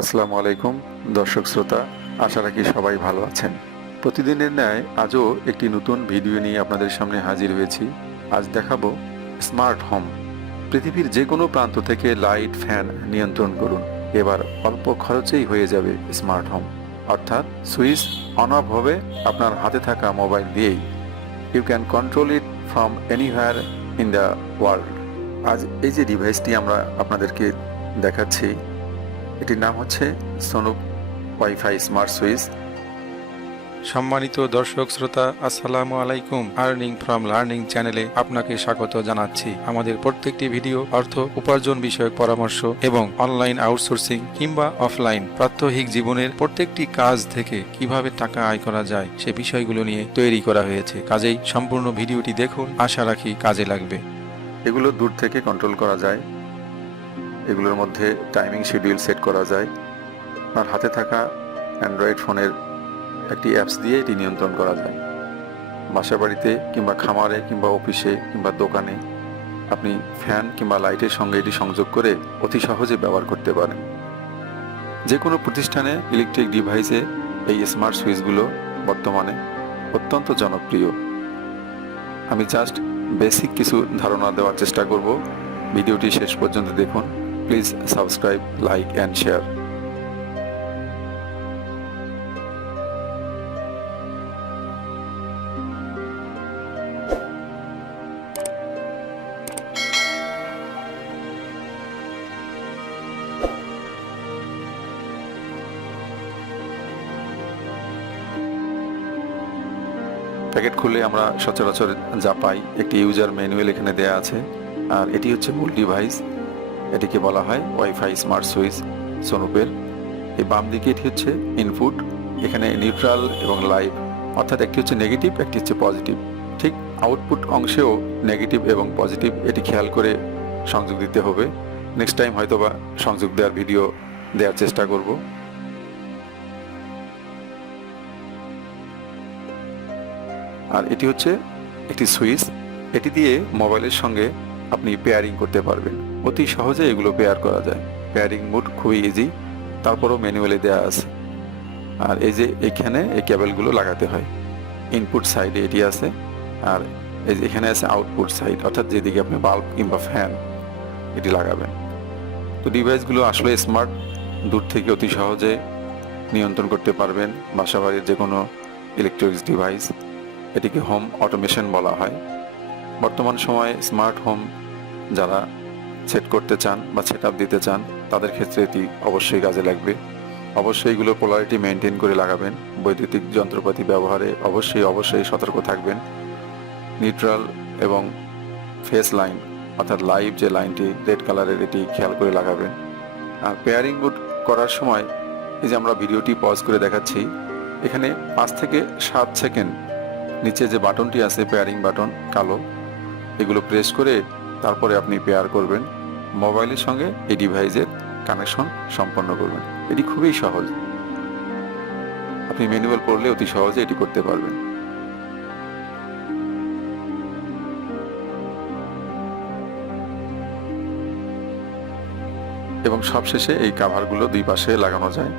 আসসালামু আলাইকুম, দর্শক শ্রোতা, আশা রাখি সবাই ভালো আছেন। প্রতিদিনের ন্যায় আজও একটি নতুন ভিডিও নিয়ে আপনাদের সামনে হাজির হয়েছি। আজ দেখাবো স্মার্ট হোম। পৃথিবীর যে কোনো প্রান্ত থেকে লাইট, ফ্যান নিয়ন্ত্রণ করুন। এবার অল্প খরচেই হয়ে যাবে স্মার্ট হোম। অর্থাৎ সুইচ অন অফ হবে আপনার হাতে থাকা মোবাইল দিয়েই। You can control it from anywhere in the world আজ এই যে ডিভাইসটি আমরা আপনাদেরকে দেখাচ্ছি এটির নাম হচ্ছে সোনুপ ওয়াইফাই স্মার্ট সুইচ সম্মানিত দর্শক শ্রোতা আসসালামু আলাইকুম। আর্নিং ফ্রম লার্নিং চ্যানেলে আপনাকে স্বাগত জানাচ্ছি। আমাদের প্রত্যেকটি ভিডিও অর্থ উপার্জন বিষয়ক পরামর্শ এবং অনলাইন আউটসোর্সিং কিংবা অফলাইন প্রাত্যহিক জীবনের প্রত্যেকটি কাজ থেকে কীভাবে টাকা আয় করা যায় সে বিষয়গুলো নিয়ে তৈরি করা হয়েছে। কাজেই সম্পূর্ণ ভিডিওটি দেখুন আশা রাখি কাজে লাগবে। এগুলো দূর থেকে কন্ট্রোল করা যায়। এগুলোর মধ্যে টাইমিং শিডিউল সেট করা যায়। আপনার হাতে থাকা অ্যান্ড্রয়েড ফোনের একটি অ্যাপস দিয়ে এটি নিয়ন্ত্রণ করা যায়। বাসা বাড়িতে কিংবা খামারে কিংবা অফিসে কিংবা দোকানে আপনি ফ্যান কিংবা লাইটের সঙ্গে এটি সংযোগ করে অতি সহজে ব্যবহার করতে পারেন। যে কোনো প্রতিষ্ঠানে ইলেকট্রিক ডিভাইসে এই স্মার্ট সুইচগুলো বর্তমানে অত্যন্ত জনপ্রিয়। আমি জাস্ট বেসিক কিছু ধারণা দেওয়ার চেষ্টা করব। ভিডিওটি শেষ পর্যন্ত দেখুন। Please subscribe like and share packet খুলে আমরা সচরাচর যা পাই, একটি ইউজার ম্যানুয়াল এখানে দেয়া আছে। আর এটি হচ্ছে মূল ডিভাইস এটিকে বলা হয় ওয়াইফাই স্মার্ট সুইচ। সোনুপের এই বাম দিকে এটি হচ্ছে ইনপুট, এখানে নিউট্রাল এবং লাইভ, অর্থাৎ একটি হচ্ছে নেগেটিভ, একটি হচ্ছে পজিটিভ। ঠিক আউটপুট অংশেও নেগেটিভ এবং পজিটিভ এটি খেয়াল করে সংযোগ দিতে হবে। নেক্সট টাইম হয়তোবা সংযোগ দেওয়ার ভিডিও দেওয়ার চেষ্টা করব। আর এটি হচ্ছে একটি সুইচ। এটি দিয়ে মোবাইলের সঙ্গে আপনি পেয়ারিং করতে পারবেন। অতি সহজে এগুলো পেয়ার করা যায়। পেয়ারিং মোড খুবই ইজি তারপরও ম্যানুয়ালি দেওয়া আছে। আর এই যে এখানে এই কেবলগুলো লাগাতে হয়। ইনপুট সাইডে এটি আছে, আর এই যে এখানে আছে আউটপুট সাইড অর্থাৎ যেদিকে আপনি বাল্ব কিংবা ফ্যান এটি লাগাবেন। তো ডিভাইসগুলো আসলে স্মার্ট দূর থেকে অতি সহজে নিয়ন্ত্রণ করতে পারবেন বাসাবাড়ির যে কোনো ইলেকট্রনিক্স ডিভাইস এটিকে হোম অটোমেশন বলা হয়। বর্তমান সময়ে স্মার্ট হোম যারা সেট করতে চান বা সেট দিতে চান, তাদের ক্ষেত্রে এটি অবশ্যই কাজে লাগবে। অবশ্যই এগুলো পোলারিটি মেনটেন করে লাগাবেন। বৈদ্যুতিক যন্ত্রপাতি ব্যবহারে অবশ্যই অবশ্যই সতর্ক থাকবেন। নিউট্রাল এবং ফেস লাইন অর্থাৎ লাইভ যে লাইনটি রেড কালারের এটি খেয়াল করে লাগাবেন। আর পেয়ারিং বুট করার সময়, এই যে আমরা ভিডিওটি পজ করে দেখাচ্ছি, এখানে পাঁচ থেকে সাত সেকেন্ড নিচে যে বাটনটি আছে পেয়ারিং বাটন কালো, এগুলো প্রেস করে তারপরে আপনি পেয়ার করবেন। মোবাইলের সঙ্গে এই ডিভাইসের কানেকশন সম্পন্ন করবেন। এটি খুবই সহজ। আপনি ম্যানুয়াল পড়লে অতি সহজে এটি করতে পারবেন। এবং সবশেষে এই কাভারগুলো দুই পাশে লাগানো যায়,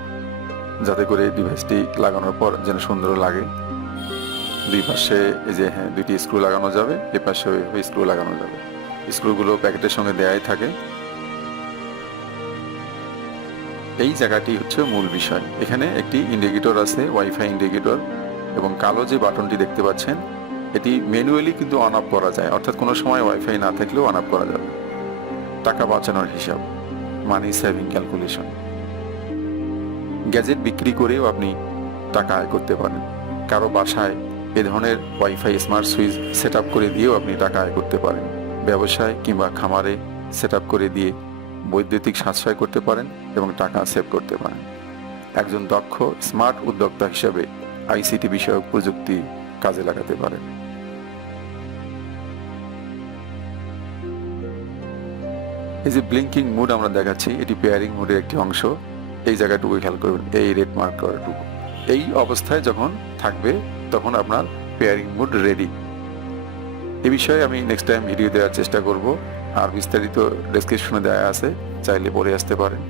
যাতে করে ডিভাইসটি লাগানোর পর যেন সুন্দর লাগে। দুই পাশে এই যে হ্যাঁ দুইটি স্ক্রু লাগানো যাবে, এ পাশে স্ক্রু লাগানো যাবে। স্ক্রুগুলো প্যাকেটের সঙ্গে দেয়াই থাকে। এই জায়গাটি হচ্ছে মূল বিষয়। এখানে একটি ইন্ডিকেটর আছে, ওয়াইফাই ইন্ডিকেটর, এবং কালো যে বাটনটি দেখতে পাচ্ছেন, এটি ম্যানুয়ালি কিন্তু অন অফ করা যায়। অর্থাৎ কোনো সময় ওয়াইফাই না থাকলেও অন অফ করা যাবে। টাকা বাঁচানোর হিসাব মানি সেভিং ক্যালকুলেশন গ্যাজেট বিক্রি করেও আপনি টাকা আয় করতে পারেন। কারও বাসায় এ ধরনের ওয়াইফাই স্মার্ট সুইচ সেট করে দিয়েও আপনি টাকা আয় করতে পারেন। ব্যবসায় কিংবা খামারে সেট করে দিয়ে বৈদ্যুতিক সাশ্রয় করতে পারেন এবং টাকা সেভ করতে পারেন। একজন দক্ষ স্মার্ট উদ্যোক্তা হিসেবে আইসিটি বিষয়ক প্রযুক্তি কাজে লাগাতে পারেন। এই যে ব্লিঙ্কিং মুড আমরা দেখাচ্ছি, এটি পেয়ারিং মুডের একটি অংশ। এই জায়গাটুকু খেয়াল করবেন এই রেড মার্ক করাটুকু। এই অবস্থায় যখন থাকবে, তখন আপনার পেয়ারিং মুড রেডি এ বিষয়ে আমি নেক্সট টাইম ভিডিও দেওয়ার চেষ্টা করব। আর বিস্তারিত ডেসক্রিপশনে দেওয়া আছে, চাইলে পড়ে আসতে পারেন।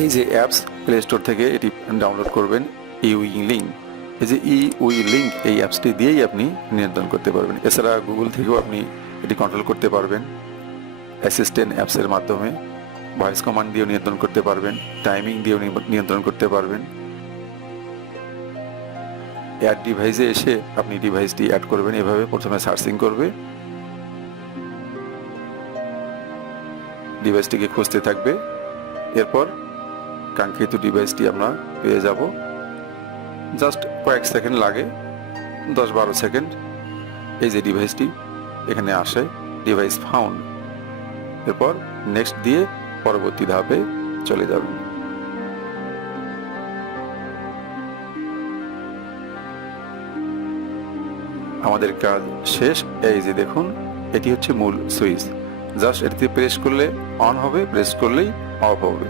এই যে অ্যাপস প্লে স্টোর থেকে এটি ডাউনলোড করবেন ই ইউই লিঙ্ক এই যে ই উই লিঙ্ক এই অ্যাপসটি দিয়েই আপনি নিয়ন্ত্রণ করতে পারবেন। এছাড়া গুগল থেকেও আপনি এটি কন্ট্রোল করতে পারবেন। অ্যাসিস্ট্যান্ট অ্যাপসের মাধ্যমে। ভয়েস কমান্ড দিয়েও নিয়ন্ত্রণ করতে পারবেন। টাইমিং দিয়েও নিয়ন্ত্রণ করতে পারবেন। অ্যাড ডিভাইসে এসে আপনি ডিভাইসটি অ্যাড করবেন, এভাবে প্রথমে সার্চিং করবে। ডিভাইসটিকে খুঁজতে থাকবে। এরপর কাঙ্ক্ষিত ডিভাইসটি আমরা পেয়ে যাব। জাস্ট কয়েক সেকেন্ড লাগে, দশ বারো সেকেন্ড এই যে ডিভাইসটি এখানে আসে ডিভাইস ফাউন্ড এরপর নেক্সট দিয়ে পরবর্তী ধাপে চলে যাবেন। আমাদের কাজ শেষ। এই যে দেখুন, এটি হচ্ছে মূল সুইচ। জাস্ট এটিতে প্রেস করলে অন হবে প্রেস করলেই অফ হবে।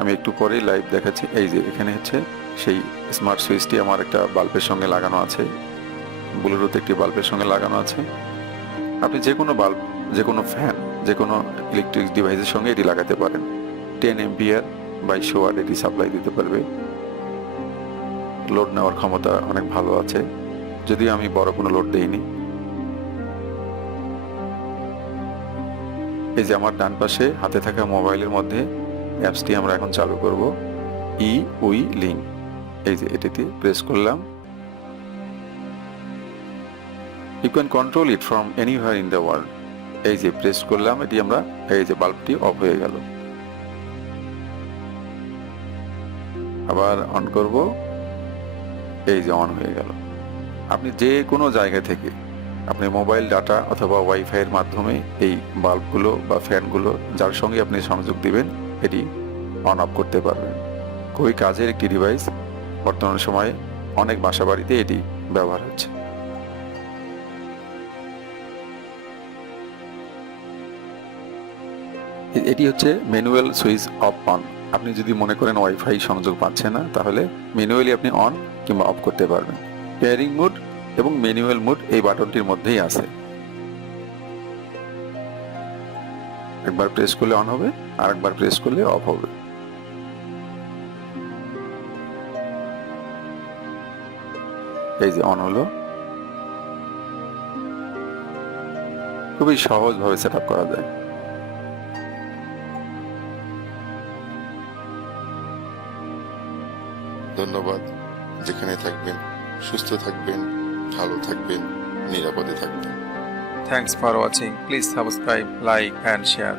আমি একটু পরেই লাইভ দেখাচ্ছি। এই যে এখানে হচ্ছে সেই স্মার্ট সুইচটি আমার একটা বাল্বের সঙ্গে লাগানো আছে। ব্লুটুথ একটি বাল্বের সঙ্গে লাগানো আছে। আপনি যে কোনো বাল্ব যে কোনো ফ্যান যে কোনো ইলেকট্রিক ডিভাইসের সঙ্গে এটি লাগাতে পারেন। টেন এমপিয়ার বাইশশো ওয়াট এটি সাপ্লাই দিতে পারবে। লোড নেওয়ার ক্ষমতা অনেক ভালো আছে। যদিও আমি বড় কোনো লোড দেইনি। এই যে আমার ডান পাশে হাতে থাকা মোবাইলের মধ্যে অ্যাপসটি আমরা এখন চালু করব। EWeLink. এই যে এটিতে প্রেস করলাম। You can control it from anywhere in the world এই যে প্রেস করলাম, এটি আমরা, এই যে বাল্বটি অফ হয়ে গেল। আবার অন করব। এই যে অন হয়ে গেল। আপনি যে কোনো জায়গা থেকে আপনি মোবাইল ডাটা অথবা ওয়াইফাইয়ের মাধ্যমে এই বাল্বগুলো বা ফ্যানগুলো যার সঙ্গে আপনি সংযোগ দিবেন, এটি অন অফ করতে পারবেন। খুবই কাজের একটি ডিভাইস বর্তমান সময়ে অনেক বাসা বাড়িতে এটি ব্যবহার হচ্ছে। এটি হচ্ছে ম্যানুয়াল সুইচ অফ অন আপনি যদি মনে করেন ওয়াইফাই সংযোগ পাচ্ছে না, তাহলে ম্যানুয়ালি আপনি অন কিংবা অফ করতে পারবেন। পেয়ারিং মুড এবং ম্যানুয়াল মুড এই বাটনটির মধ্যেই আছে। একবার প্রেস করলে অন হবে আর একবার প্রেস করলে অফ হবে। এই যে অন হলো। খুবই সহজভাবে সেট করা যায়। ধন্যবাদ। যেখানে থাকবেন, সুস্থ থাকবেন, ভালো থাকবেন, নিরাপদে থাকবেন। Thanks for watching please subscribe like and share